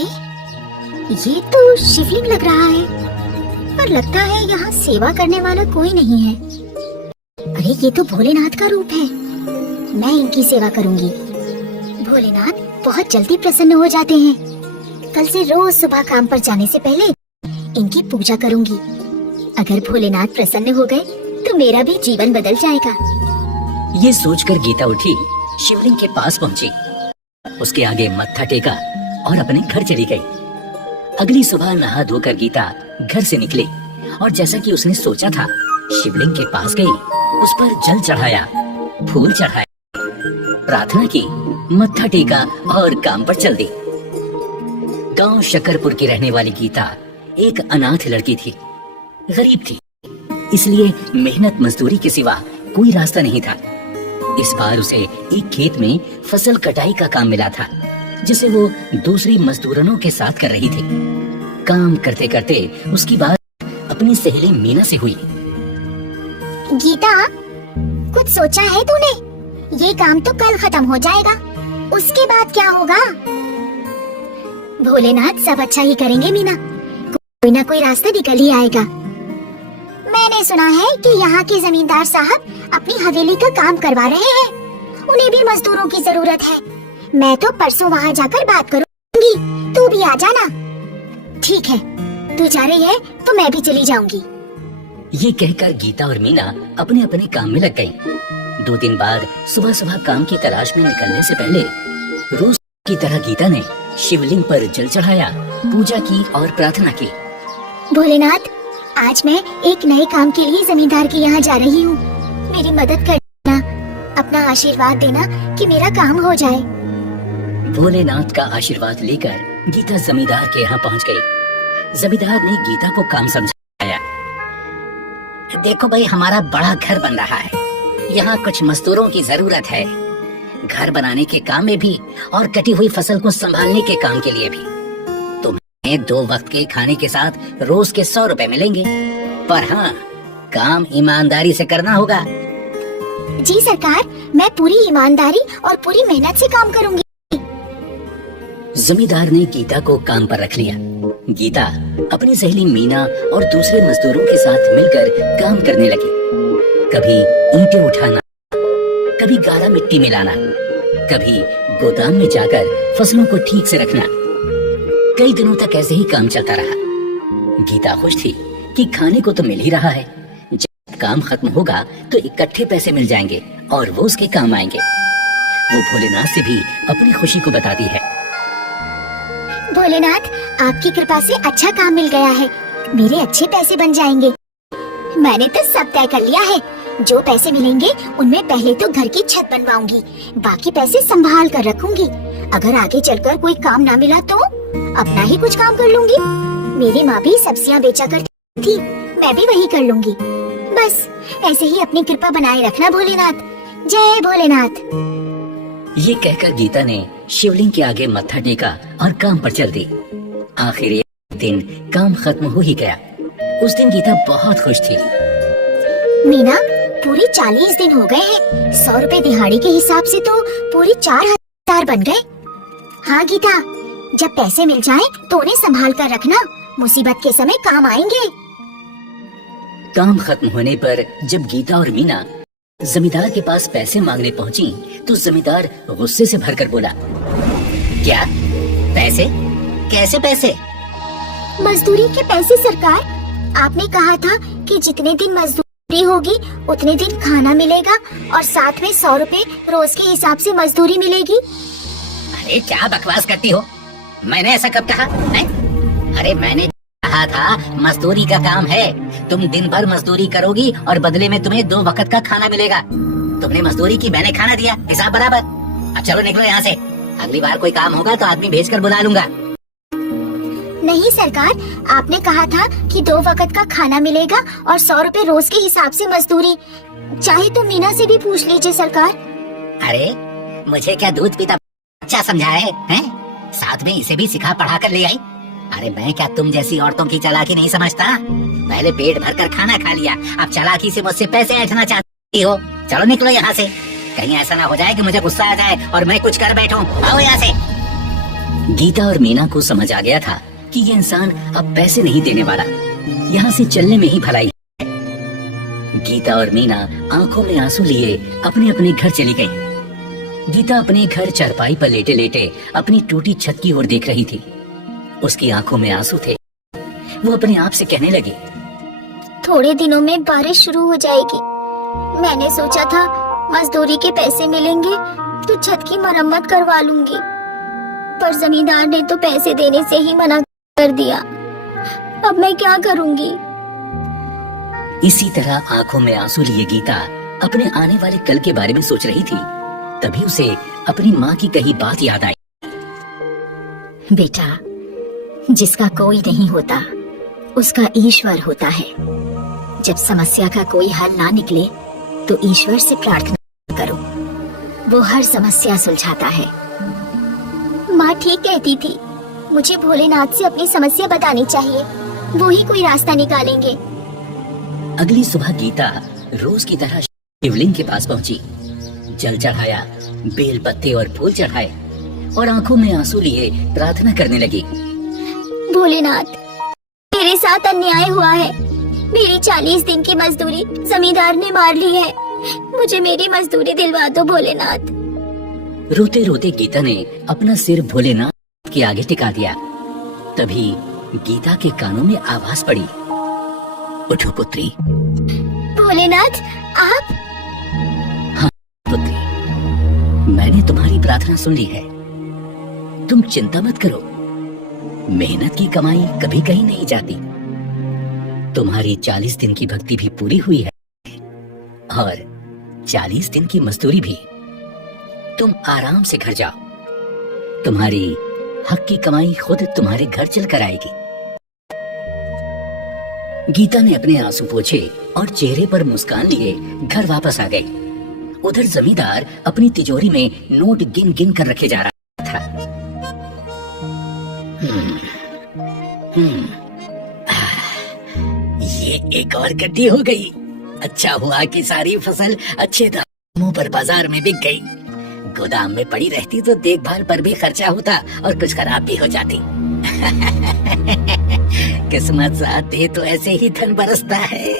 अरे ये तो शिवलिंग लग रहा है, पर लगता है यहाँ सेवा करने वाला कोई नहीं है। अरे ये तो भोलेनाथ का रूप है, मैं इनकी सेवा करूंगी। भोलेनाथ बहुत जल्दी प्रसन्न हो जाते हैं। कल से रोज सुबह काम पर जाने से पहले इनकी पूजा करूंगी। अगर भोलेनाथ प्रसन्न हो गए तो मेरा भी जीवन बदल जाएगा। ये सोचकर गीता उठी, शिवलिंग के पास पहुंची, उसके आगे मत्था टेका और अपने घर चली गई। अगली सुबह नहा धोकर गीता घर से निकली और जैसा कि उसने सोचा था, शिवलिंग के पास गई, उस पर जल चढ़ाया, फूल चढ़ाया, प्रार्थना की, मत्था टेका और काम पर चल दी। गांव शकरपुर की रहने वाली गीता एक अनाथ लड़की थी, गरीब थी, इसलिए मेहनत मजदूरी के सिवा कोई रास्ता नहीं था। इस बार उसे एक खेत में फसल कटाई का काम मिला था, जिसे वो दूसरी मजदूरनों के साथ कर रही थी। काम करते करते उसकी बात अपनी सहेली मीना से हुई। गीता, कुछ सोचा है तूने? ये काम तो कल खत्म हो जाएगा, उसके बाद क्या होगा? भोलेनाथ सब अच्छा ही करेंगे मीना, कोई ना कोई रास्ता निकल ही आएगा। मैंने सुना है कि यहाँ के जमींदार साहब अपनी हवेली का काम करवा रहे हैं, उन्हें भी मजदूरों की जरूरत है। मैं तो परसों वहाँ जाकर बात करूंगी, तू भी आ जाना। ठीक है, तू जा रही है तो मैं भी चली जाऊंगी। ये कहकर गीता और मीना अपने अपने काम में लग गईं। 2 दिन बाद सुबह सुबह काम की तलाश में निकलने से पहले रोज की तरह गीता ने शिवलिंग पर जल चढ़ाया, पूजा की और प्रार्थना की। भोलेनाथ, आज मैं एक नए काम के लिए जमींदार के यहाँ जा रही हूँ, मेरी मदद करना, अपना आशीर्वाद देना कि मेरा काम हो जाए। भोलेनाथ का आशीर्वाद लेकर गीता जमींदार के यहाँ पहुँच गई। जमींदार ने गीता को काम समझाया। देखो भाई, हमारा बड़ा घर बन रहा है, यहाँ कुछ मजदूरों की जरूरत है, घर बनाने के काम में भी और कटी हुई फसल को संभालने के काम के लिए भी। तुम्हें 2 वक्त के खाने के साथ रोज के 100 रुपए मिलेंगे, पर हाँ, काम ईमानदारी से करना होगा। जी सरकार, मैं पूरी ईमानदारी और पूरी मेहनत से काम करूंगी। जमींदार ने गीता को काम पर रख लिया। गीता अपनी सहेली मीना और दूसरे मजदूरों के साथ मिलकर काम करने लगी। कभी ईंटें उठाना, कभी गाढ़ा मिट्टी मिलाना, कभी गोदाम में जाकर फसलों को ठीक से रखना। कई दिनों तक ऐसे ही काम चलता रहा। गीता खुश थी कि खाने को तो मिल ही रहा है, जब काम खत्म होगा तो इकट्ठे पैसे मिल जाएंगे और वो उसके काम आएंगे। वो भोलेनाथ से भी अपनी खुशी को बताती है। भोलेनाथ, आपकी कृपा से अच्छा काम मिल गया है, मेरे अच्छे पैसे बन जाएंगे। मैंने तो सब तय कर लिया है, जो पैसे मिलेंगे उनमें पहले तो घर की छत बनवाऊंगी, बाकी पैसे संभाल कर रखूंगी। अगर आगे चलकर कोई काम ना मिला तो अपना ही कुछ काम कर लूंगी। मेरी माँ भी सब्जियाँ बेचा करती थी, मैं भी वही कर लूंगी। बस ऐसे ही अपनी कृपा बनाए रखना भोलेनाथ। जय भोलेनाथ। ये कहकर गीता ने शिवलिंग के आगे मत्था टेका और काम पर चल दी। आखिर एक दिन काम खत्म हो ही गया। उस दिन गीता बहुत खुश थी। मीना, पूरे 40 दिन हो गए हैं, 100 रुपए दिहाड़ी के हिसाब से तो पूरे 4000 बन गए। हाँ गीता, जब पैसे मिल जाएं तो उन्हें संभाल कर रखना, मुसीबत के समय काम आएंगे। काम खत्म होने पर जब गीता और मीना जमींदार के पास पैसे मांगने पहुंची तो जमींदार गुस्से से भरकर बोला, क्या पैसे? कैसे पैसे? मजदूरी के पैसे सरकार। आपने कहा था कि जितने दिन मजदूरी होगी उतने दिन खाना मिलेगा और साथ में 100 रुपए रोज के हिसाब से मजदूरी मिलेगी। अरे क्या बकवास करती हो, मैंने ऐसा कब कहा है? अरे मैंने कहा था मजदूरी का काम है, तुम दिन भर मजदूरी करोगी और बदले में तुम्हें 2 वक्त का खाना मिलेगा। तुमने मजदूरी की, मैंने खाना दिया, हिसाब बराबर। अब चलो निकलो यहाँ से, अगली बार कोई काम होगा तो आदमी भेजकर बुला लूंगा। नहीं सरकार, आपने कहा था कि 2 वक्त का खाना मिलेगा और 100 रुपए रोज के हिसाब से मजदूरी। चाहे तो मीना से भी पूछ लीजिए सरकार। अरे मुझे क्या दूध पीता बच्चा समझा है? साथ में इसे भी सिखा पढ़ा कर ले आई। अरे मैं क्या तुम जैसी औरतों की चालाकी नहीं समझता? पहले पेट भरकर खाना खा लिया, अब चालाकी से मुझसे पैसे ऐंठना चाहती हो? चलो निकलो यहाँ से, कहीं ऐसा ना हो जाए कि मुझे गुस्सा आ जाए और मैं कुछ कर बैठूं। आओ यहाँ से। गीता और मीना को समझ आ गया था कि ये इंसान अब पैसे नहीं देने वाला, यहाँ से चलने में ही भलाई है। गीता और मीना आंखों में आंसू लिए अपने अपने घर चली गईं। गीता अपने घर चारपाई पर लेटे लेटे अपनी टूटी छत की ओर देख रही थी। उसकी आंखों में आंसू थे। वो अपने आप से कहने लगी, थोड़े दिनों में बारिश शुरू हो जाएगी। मैंने सोचा था मजदूरी के पैसे मिलेंगे तो छत की मरम्मत करवा लूंगी, पर जमींदार ने तो पैसे देने से ही मना कर दिया। अब मैं क्या करूंगी? इसी तरह आंखों में आंसू लिए गीता अपने आने वाले कल के बारे में सोच रही थी। तभी उसे अपनी माँ की कही बात याद आई। बेटा, जिसका कोई नहीं होता उसका ईश्वर होता है। जब समस्या का कोई हल ना निकले तो ईश्वर से प्रार्थना करो, वो हर समस्या सुलझाता है। माँ ठीक कहती थी, मुझे भोलेनाथ से अपनी समस्या बतानी चाहिए, वो ही कोई रास्ता निकालेंगे। अगली सुबह गीता रोज की तरह शिवलिंग के पास पहुंची। जल चढ़ाया, बेल पत्ते और फूल चढ़ाए और आंखों में आंसू लिए प्रार्थना करने लगी। भोलेनाथ, मेरे साथ अन्याय हुआ है। मेरी 40 दिन की मजदूरी जमींदार ने मार ली है। मुझे मेरी मजदूरी दिलवा दो भोलेनाथ। रोते रोते गीता ने अपना सिर भोलेनाथ के आगे टिका दिया। तभी गीता के कानों में आवाज पड़ी, उठो पुत्री। भोलेनाथ, आप? हाँ पुत्री, मैंने तुम्हारी प्रार्थना सुन ली है। तुम चिंता मत करो, मेहनत की कमाई कभी कहीं नहीं जाती। तुम्हारी 40 दिन की भक्ति भी पूरी हुई है और 40 दिन की मजदूरी भी। तुम आराम से घर जाओ, तुम्हारी हक की कमाई खुद तुम्हारे घर चल कर आएगी। गीता ने अपने आंसू पोंछे और चेहरे पर मुस्कान लिए घर वापस आ गई। उधर जमींदार अपनी तिजोरी में नोट गिन गिन कर रखे जा रहा था। ये एक और गड्डी हो गई। अच्छा हुआ कि सारी फसल अच्छे दामों पर बाजार में बिक गई। गोदाम में पड़ी रहती तो देखभाल पर भी खर्चा होता और कुछ खराब भी हो जाती। किस्मत साथ दे तो ऐसे ही धन बरसता है।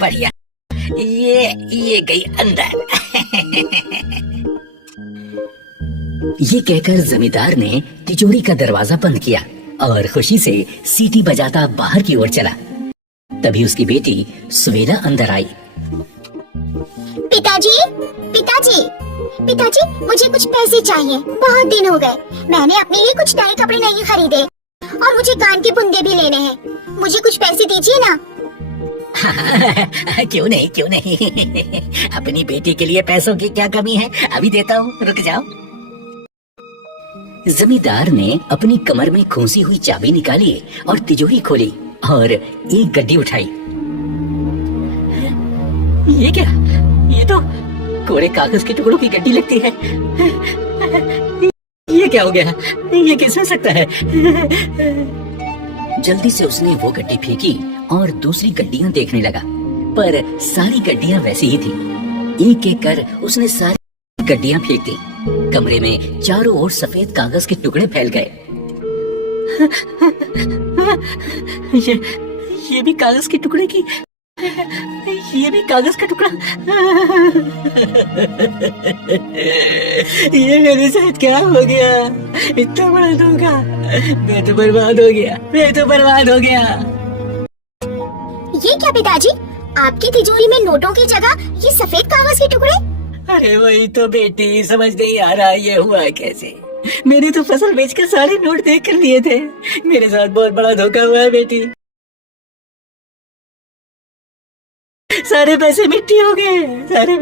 बढ़िया, ये गई अंदर। ये कहकर जमींदार ने तिजोरी का दरवाजा बंद किया और खुशी से सीटी बजाता बाहर की ओर चला। तभी उसकी बेटी सुवेला अंदर आई। पिताजी, पिताजी, पिताजी, मुझे कुछ पैसे चाहिए। बहुत दिन हो गए मैंने अपने लिए कुछ नए कपड़े नहीं खरीदे और मुझे कान के बुंदे भी लेने हैं। मुझे कुछ पैसे दीजिए ना। क्यों नहीं, क्यों नहीं। अपनी बेटी के लिए पैसों की क्या कमी है, अभी देता हूँ, रुक जाओ। जमींदार ने अपनी कमर में खोसी हुई चाबी निकाली और तिजोरी खोली और एक गड्डी उठाई। ये क्या? ये तो कोरे कागज के टुकड़ों की गड्डी लगती है। ये क्या हो गया? ये कैसे हो सकता है? जल्दी से उसने वो गड्डी फेंकी और दूसरी गड्डियां देखने लगा, पर सारी गड्डियां वैसी ही थी। एक एक कर उसने सारी गड्डियां फेंक दी। कमरे में चारों ओर सफेद कागज के टुकड़े फैल गए। ये भी कागज के टुकड़े की, ये भी कागज का टुकड़ा। ये मेरे साथ क्या हो गया? इतना बड़ा धोखा। मैं तो बर्बाद हो गया, मैं तो बर्बाद हो गया। ये क्या पिताजी, आपकी तिजोरी में नोटों की जगह ये सफेद कागज के टुकड़े? अरे वही तो बेटी, समझ नहीं आ रहा ये हुआ कैसे। मैंने तो फसल बेचकर सारे नोट देख कर लिए थे। मेरे साथ बहुत बड़ा धोखा हुआ है बेटी। सारे पैसे मिट्टी हो गए, सारे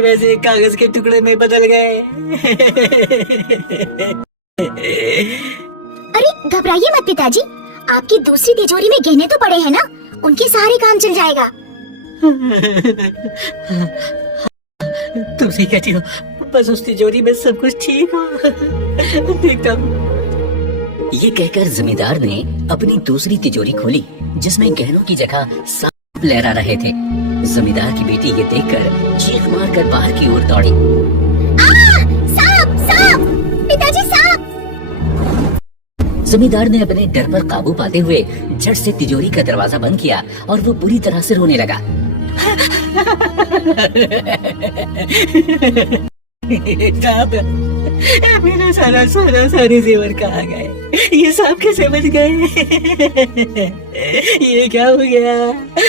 पैसे कागज के टुकड़े में बदल गए। अरे घबराइए मत पिताजी, आपकी दूसरी तिजोरी में गहने तो पड़े हैं ना, उनके सारे काम चल जाएगा। तुम सही कहती हो, बस उस तिजोरी में सब कुछ ठीक हो। देखता हूँ। ये कहकर जमींदार ने अपनी दूसरी तिजोरी खोली जिसमें गहनों की जगह सांप लहरा रहे थे। जमींदार की बेटी ये देखकर चीख मारकर बाहर की ओर दौड़ी। सांप, सांप! जमींदार ने अपने डर पर काबू पाते हुए झट से तिजोरी का दरवाजा बंद किया और वो बुरी तरह से रोने लगा। साहब, मेरा सारे जेवर कहाँ गए? ये सांप कैसे बच गए? ये क्या हो गया?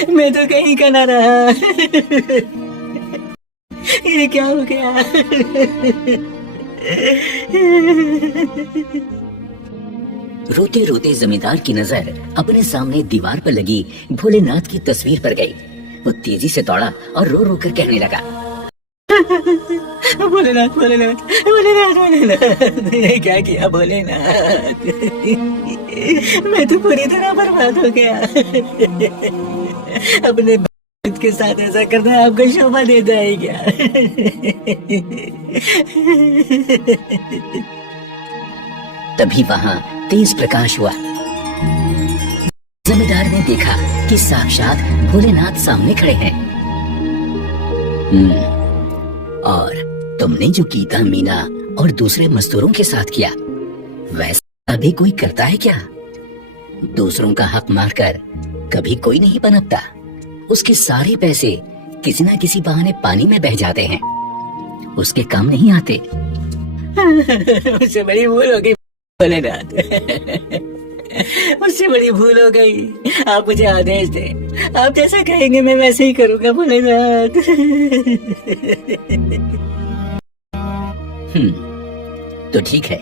मैं तो कहीं का ना रहा। ये क्या हो गया? रोते रोते जमींदार की नजर अपने सामने दीवार पर लगी भोलेनाथ की तस्वीर पर गई। वो तेजी से दौड़ा और रो रो कर कहने लगा, भोलेनाथ भोलेनाथ भोलेनाथ भोलेनाथ, ये क्या किया भोलेनाथ? मैं तो पूरी तरह बर्बाद हो गया। अपने भक्त के साथ ऐसा करना आपको शोभा देता है क्या? तभी वहां तेज प्रकाश हुआ। जमींदार ने देखा कि साक्षात भोलेनाथ सामने खड़े हैं। और तुमने जो गीता, मीना और दूसरे मजदूरों के साथ किया, वैसा भी कोई करता है क्या? दूसरों का हक मारकर कभी कोई नहीं पनपता। उसके सारे पैसे किसी न किसी बहाने पानी में बह जाते हैं, उसके काम नहीं आते। मुझसे बड़ी भूल हो गई भोलेनाथ, मुझसे बड़ी भूल हो गई। आप मुझे आदेश दें, आप जैसा कहेंगे मैं वैसे ही करूंगा भोलेनाथ। तो ठीक है,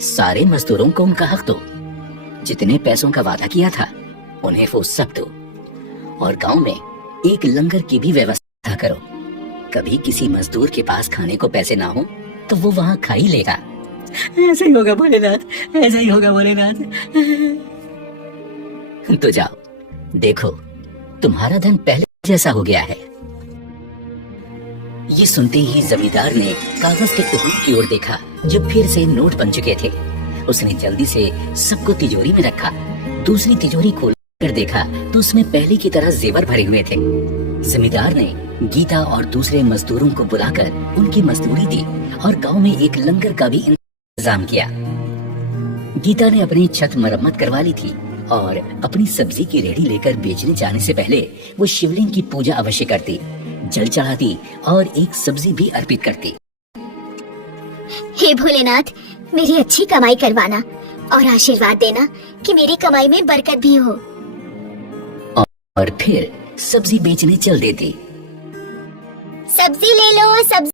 सारे मजदूरों को उनका हक दो। जितने पैसों का वादा किया था उन्हें वो सब दो, और गांव में एक लंगर की भी व्यवस्था करो। कभी किसी मजदूर के पास खाने को पैसे ना हो तो वो वहां खा ही लेगा। ऐसा ही होगा भोलेनाथ, ऐसा ही होगा भोलेनाथ। तो जाओ, देखो तुम्हारा धन पहले जैसा हो गया है। ये सुनते ही जमींदार ने कागज के टुकड़े की ओर देखा जो फिर से नोट बन चुके थे। उसने जल्दी से सबको तिजोरी में रखा। दूसरी तिजोरी खोल कर देखा तो उसमें पहले की तरह जेवर भरे हुए थे। जमींदार ने गीता और दूसरे मजदूरों को बुलाकर उनकी मजदूरी दी और गांव में एक लंगर का भी इंतजाम किया। गीता ने अपनी छत मरम्मत करवा ली थी और अपनी सब्जी की रेहड़ी लेकर बेचने जाने से पहले वो शिवलिंग की पूजा अवश्य करती, जल चढ़ाती और एक सब्जी भी अर्पित करती। हे भोलेनाथ, मेरी अच्छी कमाई करवाना और आशीर्वाद देना कि मेरी कमाई में बरकत भी हो। और फिर सब्जी बेचने चल देती। सब्जी ले लो, सब्जी